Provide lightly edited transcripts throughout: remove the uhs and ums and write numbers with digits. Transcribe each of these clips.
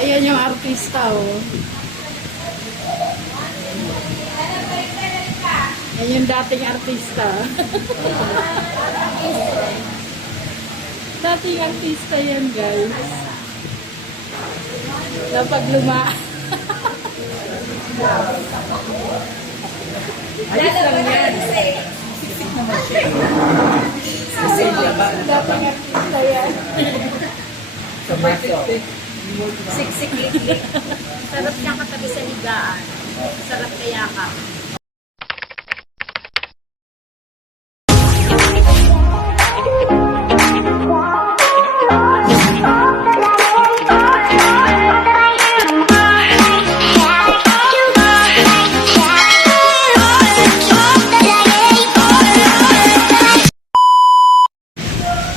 Ayan yung artista, oh. Ayan yung dating artista. Dating artista yan, guys. Napag luma. Ayos lang yan. Siksik naman siya. Dating artista yan. Sa maso. Siksik liklik. Sarap niyang katabi sa higaan. Sarap kaya ka.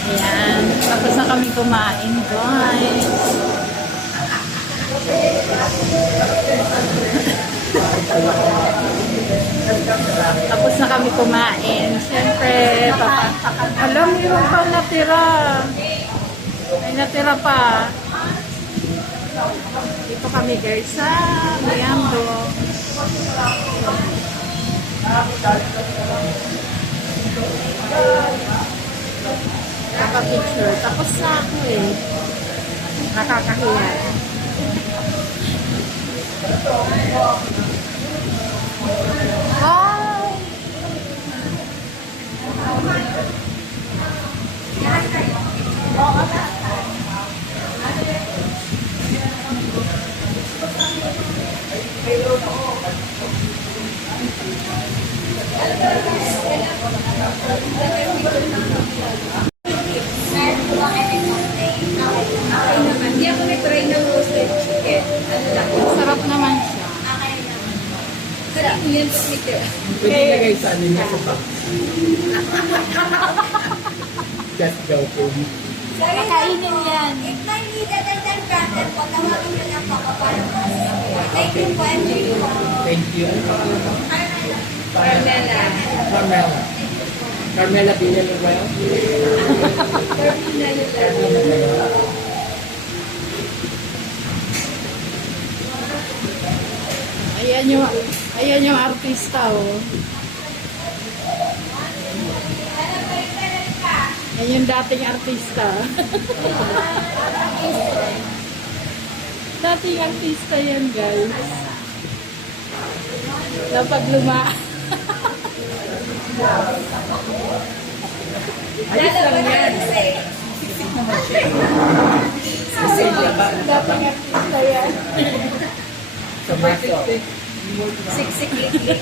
Ayan. Tapos na kami kumain, guys. Tapos na kami kumain. Siyempre, alam niyo pa natira. May natira pa. Dito kami guys sa Mayamdo. Naka-picture. Tapos na ako eh. Nakakahiya. Wow! Hindi ako nag-try ng roasted chicken. Ano lang? Sarap naman siya. Sarap yan, sweeter. Pwede ilagay sa ano niya sa bag. Just joking. Kakainin yan. If may needed and then granted, pagkawagin na lang papapalas. Thank you po, Andrew. Thank you. Carmela. Carmela. Carmela Villanueva. Carmela. Ayan yung artista, oh. Ayan yung dating artista. Dating artista yan, guys. Napag luma. Ayos lang yan. Siksik naman siya. Dating artista yan. Sa maso. Siksik liklik.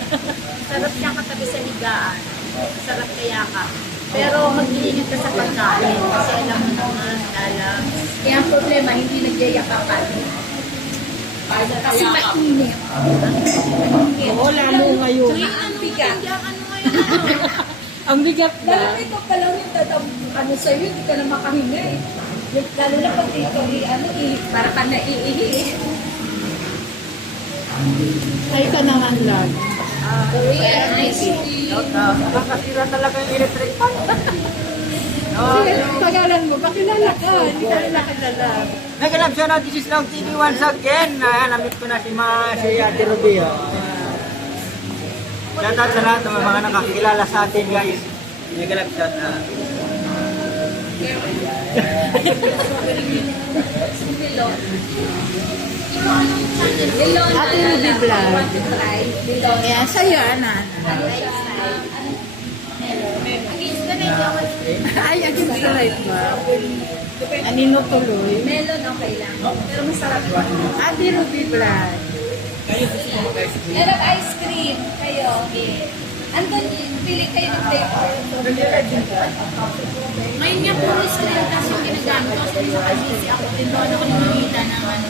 Sarap niyang katabi sa higaan. Sarap kaya ka. Pero mag-iingat ka sa pagkain kasi alam mo naman, alam. Kaya ang problema, hindi nagyayakapan. Kasi mainit. Oo, lalo ngayon. Ang bigat. Ang bigat na. Lalo ito pa lang yung ano sa'yo, hindi ka na makahinga eh. Lalo na pag ito, para ka naiihi. Ay ka naman lang. Nakasira talaga yung electric fan. Sige, pagalan mo, pakilala ka. Hindi ka nila kilala. Naganap siya na This Is Lang TV once again. Namit ko na si Ate Rubio. Shout out sa lahat ng mga nakakilala sa atin, guys. Naganap siya na. Ate Ruby Vlog. Ayan, sa'yo, Ana. Ay, against the light ba? Anino tuloy. Melon okay lang. Pero masarap. Ate Ruby Vlog. Meron ice cream. Kayo. Andun, pili kayo ng flavor. Ngayon nga puro screen kasi yung ginagamit ko. Kasi nakabisi ako. Doon ako namimita ng ano.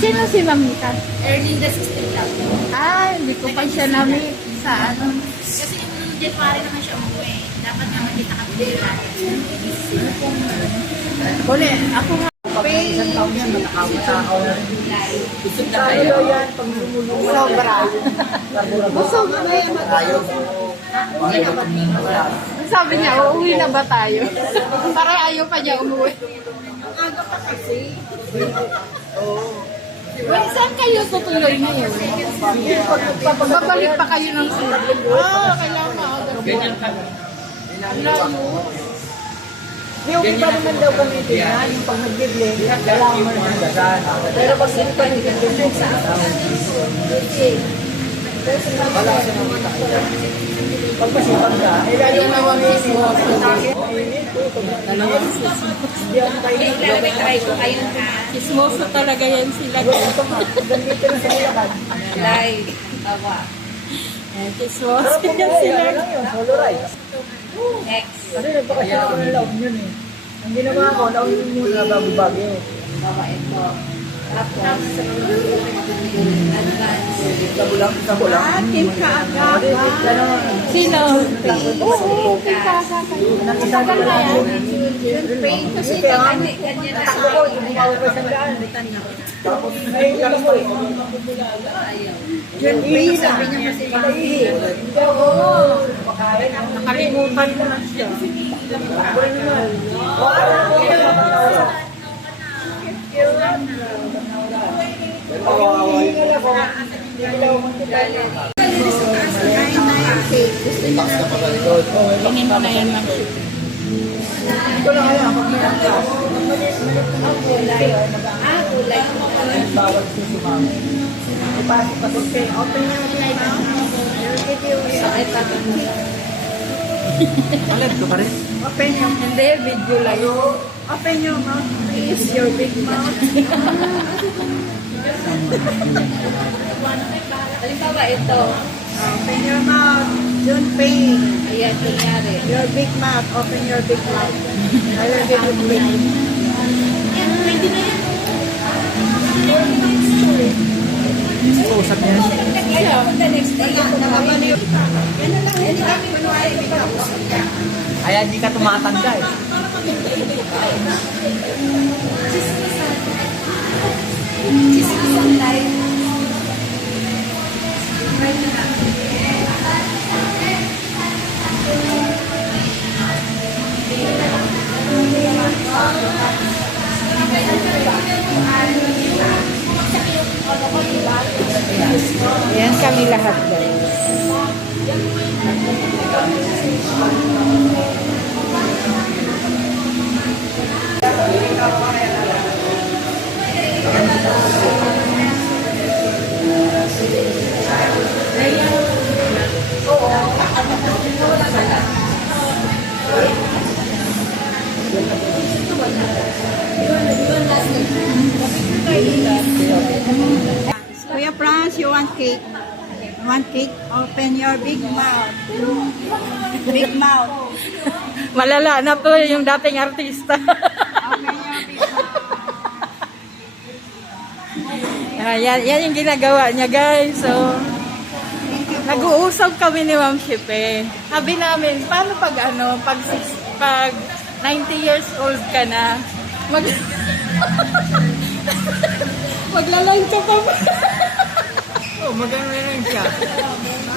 Sino si Mamita? Earning the system lang. Ah, hindi ko pa siya nami sa ano. Kasi nung January naman siya umuwi. Dapat nga magkita kami dito natin. Uli, ako nga. Isang taon yan, nakakatawa. Isip na kayo. yan, pag sobra. Busog na yan. Sabi niya, uuwi na ba tayo? Para ayaw pa niya umuwi. Ang aga pa kasi. Oo. kayo tutuloy ngayon? Babalik pa kayo ng Cebu? Kailangan maaga. Ganyan ka. Layo. Yung iba naman daw gamitin na, yung pag nag-blend, kailangan mo naman gasan. Pero pag sinipan, nag-blend sa araw. Wala sa mga takita. Pag masipag ka, lalo na wang sismoso. Chismoso talaga yan sila. Gandito na sa Bulacan. Chismoso yan sila. Solo ride. Kasi nagpakasya ako ng laon yun eh. Ang ginawa ko, laon yun muna bago-bago. Sa bulang. Kim Kaagap. Sino? Oo, Kim Kaagap. Tagal na yan. Kasi pag ganyan na Takbo ko, yung bumawag ko sa daan. Tapos, ay, alam mo eh. Yun, sabi niya kasi nakalimutan ko na siya. Bueno naman. Tingin mo na yan, ma'am. Ito lang kaya, pag may angkas. kulay. Bawat susimam. Ipasok pa ito. Open niya yung live. Sakit ako. Alam ko pa rin. Open yung, hindi, video lang. Open your mouth, please, your big mouth. Halimbawa ito. Open your mouth, don't pain. Ayan, nangyari. Your big mouth, open your big mouth. I will give you pain. Yan, pwede na yan. Usap niya. The next day. Kaya hindi ka tumatanda eh. Chismisan live. Yan kami lahat, guys. Kuya Franz, you want cake? You want cake? Open your big mouth. Big mouth. Malala na po yung dating artista. Open your big mouth. Yan yung ginagawa niya, guys. So, nag-uusap kami ni Ma'am Shipe. Sabi namin, paano pag 90 years old ka na, maglalang ka pa ba? Oh, magano na lang siya.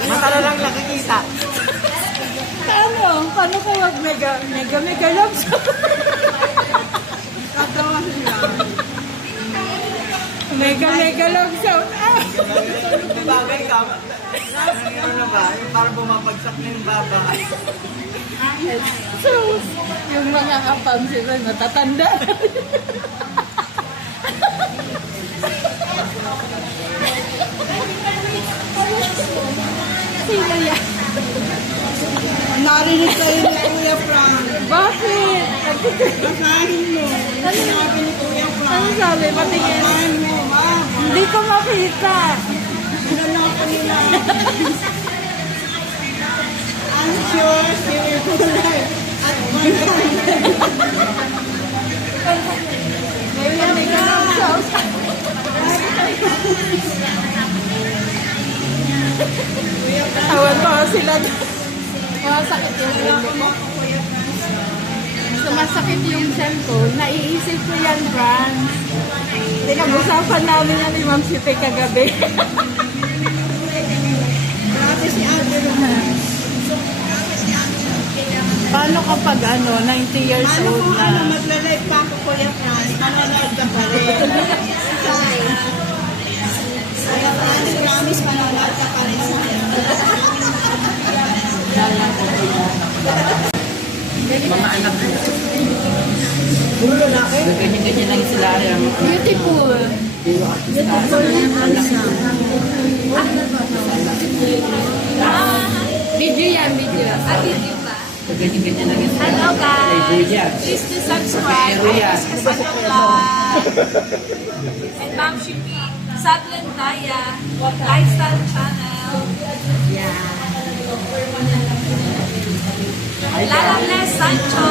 Mata lang nakikita. Paano? Paano ka mega love siya? Mega love siya. Bagay ka. Ano na ba? Yung parang bumabagsak na yung baba. So, yung mga kapam sila natatanda. Sino yan? Narinig kayo ni Kuya Frank. Bakit? Basahin mo. Ano sabi ni Kuya Ano Frank? sabi? Patingin. Basahin mo, ma'am. Hindi ko makita. Ano lang ako nila. I'm sure she will go live at 100. Mega love siya. Tawan pa sila. Masakit yung ulo. Sumasakit yung cellphone. Naiisip ko yan, Franz. Tinag-usapan namin yan ni Ma'am Site kagabi. Grabe si Ate Ron. Paano kapag 90 years Ano old kung na? magla-live pa ako Kuya Frank, manonood ka pa rin. promise manonood ka pa rin sa akin. Mga anak ko. Puro lalaki? Ganyan-ganyan lang sila. Beautiful. Video yan, video. Video ba? Ganyan-ganyan lang sila. Hello guys! Yan. Please do subscribe. Pero yan. And Ma'am Shippy, Sablan Taya, Lifestyle Channel. Lala Bless Sancho.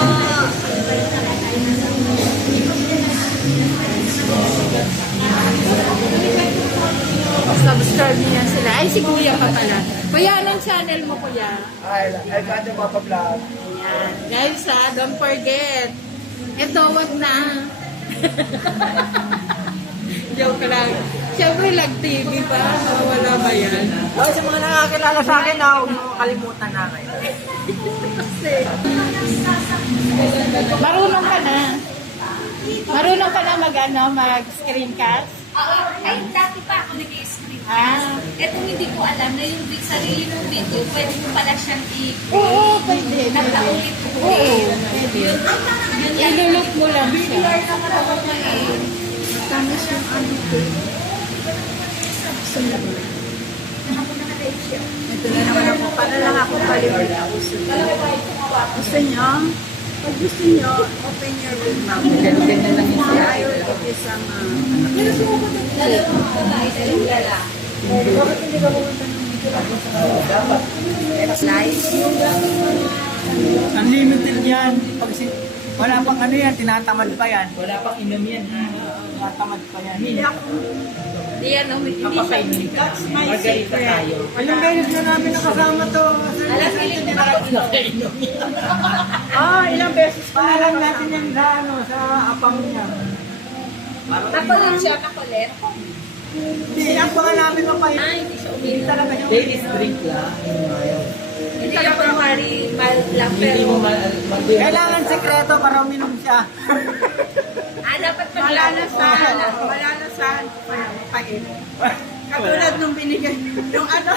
Subscribe niya sila. Ay, si Kuya pa pala. Kuya, anong channel mo, Kuya? Ay, kanya mapablog. Ayan. Guys, don't forget. Ito, wag na. Joke lang. Siyempre, lag-TV pa. Wala ba yan? Oh, sa mga nakakilala sa akin, huwag mo makalimutan na kayo. Marunong ka na. Marunong ka na mag-screencast? Ay, dati pa ako nag-screen. Ah. Etong hindi ko alam na yung sarili ng video, pwede mo pala siyang Oo, pwede. napaulit ko. Oo. Ilulok mo lang siya. Naman ako ngayon. Tamis yung ano ko. Ito na naman ako. Para lang ako paliwala. Gusto nyo? Pag gusto nyo, open your big mouth. Ganyan lang yung I will give you some slice. unlimited yan. Pag wala pang ano yan, tinatamad pa yan. Wala pang inom yan. Tinatamad pa yan. Hindi yan, hindi siya. That's my Margarita secret. tayo. Alam beses na namin nakasama to. Ilang beses pa na lang Paalam natin yan sa, ano, sa apang niya. Nakulit siya, nakulit. Hindi, ang baka namin mapahit. Ay, hindi siya Hindi uminom. talaga yung ladies drink lang. Hindi ka pa mild lang, pero... Kailangan sekreto para uminom siya. dapat Malalasahan. Malalasahan. Mapait. Katulad nung binigay. Yung ano,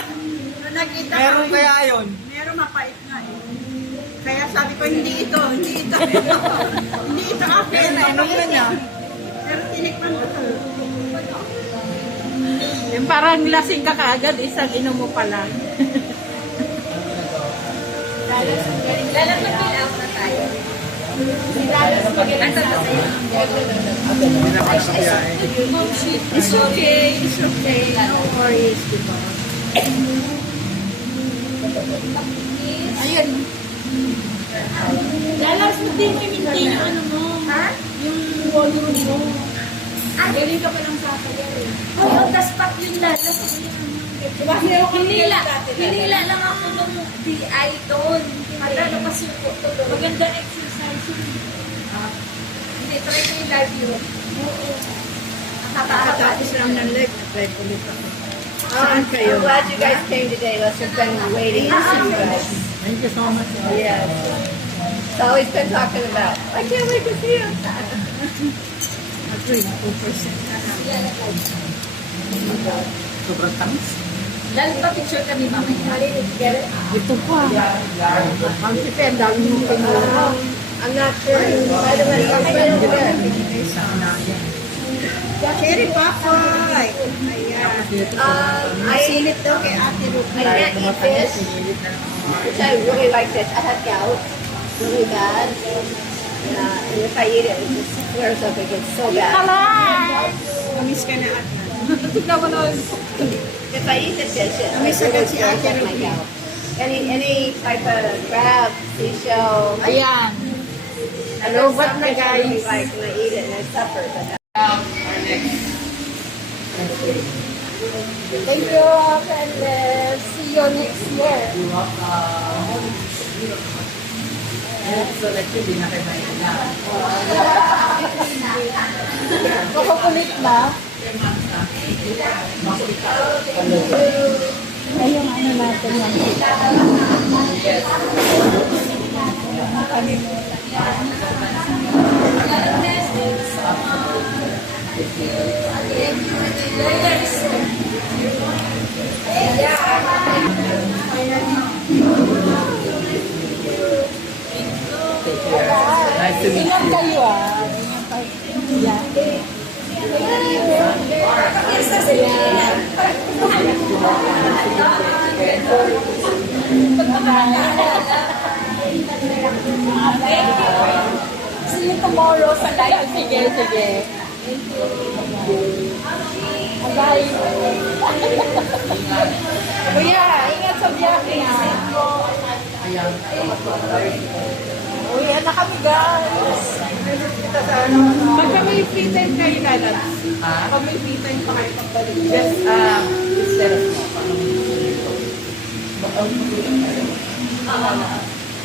nung nakita Meron ko, kaya yun? meron mapait nga eh. Kaya sabi ko, hindi ito. Hindi ito. Hindi ito akin. Kaya nainom na niya. Pero tinikman ko to. Yung parang lasing ka kaagad, isang inom mo pa lang. Lalapag na tayo. It's okay. It's okay. No worries. Ayun. Lalas mo din yung minti yung ano mo. Yung volume mo. Galing ka pa lang sa akin. Oo, daspat yung lalas. Hinila lang ako nung DI doon. Matalo kasi po. Maganda exercise yun. Hindi, try ko yung live yun. Nakatapos lang ng live. Na-try ulit ako. Saan kayo? I'm glad you guys came today. Let's just been waiting to see you guys. Thank you so much. Yes. It's always been talking about. I can't wait to see you. Agree. 2% na lang. Sobrang tamis. Lalo pa picture kami mamaya. Ito pa. Ang sipi, ang dami mong pinura. I'm not sure. I don't know. Cherry Papoy! Ayan. I Silit daw kay Ate Rupi. can't eat this, which I really like this. I have gout, really bad. And if I eat it, it just flares up. It gets so bad. Kamis ka na at Tignan mo na. If I eat the dish, it May like, sagat really si flares Ate up my Ruby. gout. Any type of crab, seashell. Ayan. And there's Robot some na, fish I really guys. like when I eat it and I suffer. But Thank you, and see you next year. So, like, hindi na kayo may ilan. Makukulit na. Ayun, ano natin yan. to meet Ingat you. kayo ah. Ingat kayo. Yeah. See you tomorrow sa live. Sige, sige. Bye. Kuya, ingat sa biyahe na. Uwi na kami guys. Pagka may free time kayo lalabas. Pag may free time pa kayo pagbalik. Just, instead of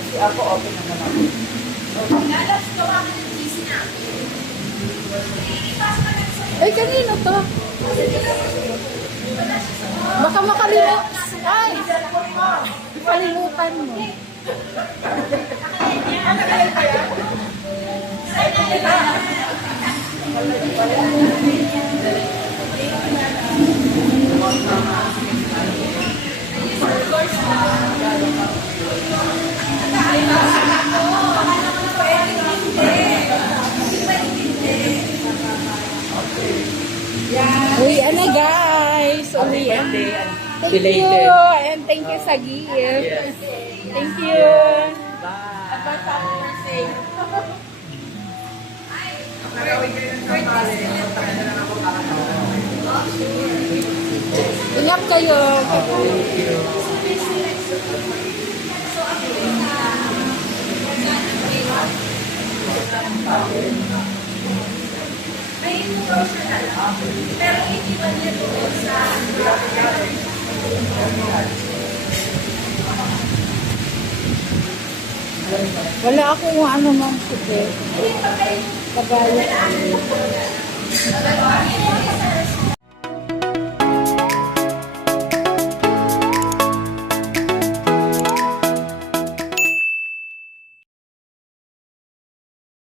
kasi ako open naman ako. Ay, kanino to? Baka makalimutan. Ay, kalimutan mo. Uwi na guys. Uwi na. Thank you. Belated. And thank you sa gift. Thank you. Ingat kayo. Wala akong ano mang sige. Tagay.